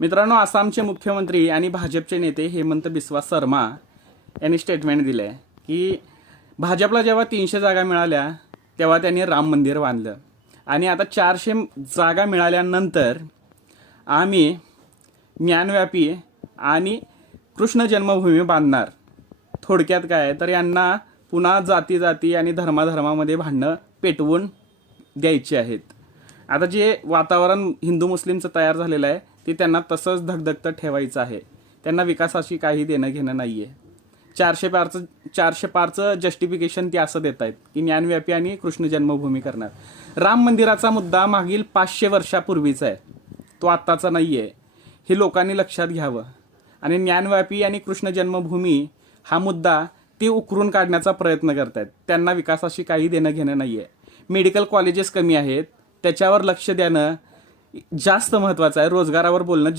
मित्रांनो, आसामचे मुख्यमंत्री आणि भाजपचे नेते हेमंत बिस्वा शर्मा यांनी स्टेटमेंट दिलं आहे की भाजपला जेव्हा 300 जागा मिळाल्या तेव्हा त्यांनी राम मंदिर बांधलं आणि आता 400 जागा मिळाल्यानंतर आम्ही ज्ञानव्यापी आणि कृष्ण जन्मभूमी बांधणार. थोडक्यात काय तर यांना पुन्हा जाती जाती आणि धर्माधर्मामध्ये भांडणं पेटवून द्यायची आहेत. आता जे वातावरण हिंदू मुस्लिमचं तयार झालेलं आहे ते त्यांना तसंच धगधगतं ठेवायचं आहे. त्यांना विकासाशी काही देणं घेणं नाही आहे. 400 पारचं जस्टिफिकेशन ते असं देत आहेत की ज्ञानव्यापी आणि कृष्ण जन्मभूमी करणार. राम मंदिराचा मुद्दा मागील 500 वर्षापूर्वीचा आहे, तो आत्ताचा नाही आहे. हे लोकांनी लक्षात घ्यावं. आणि ज्ञानव्यापी आणि कृष्ण जन्मभूमी हा मुद्दा ते उकरून काढण्याचा प्रयत्न करत आहेत. त्यांना विकासाशी काही देणं घेणं नाही आहे. मेडिकल कॉलेजेस कमी आहेत, त्याच्यावर लक्ष देणं जास्त महत्त्वाचं आहे. रोजगारावर बोलणं